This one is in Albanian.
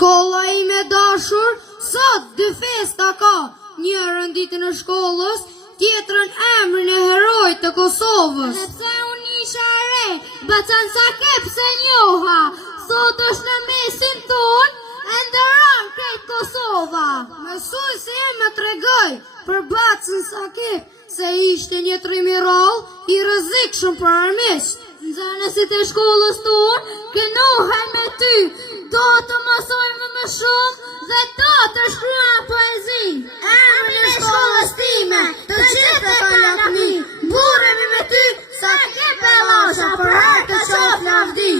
Shkolla ime dashur, sot dy festa ka, njërën ditën e shkollës, tjetrën emrin e herojt të Kosovës. Edhe pse unë isha re, bacan sa kepse njoha, sot është në mesin ton, e ndëron krejt Kosova. Mësuesi ime tregoj për bacën Sakip, se ishte një trimiral i rrezikshëm për armiqt. Nxënësit e shkollës tonë kënohen me ty, do të mësojmë më shumë dhe do të shkruajmë poezi. Emrin e shkollës time, të gjithë të lakmi, burremi me ty, Sakip e Lasha, për herë të qoftë lavdi.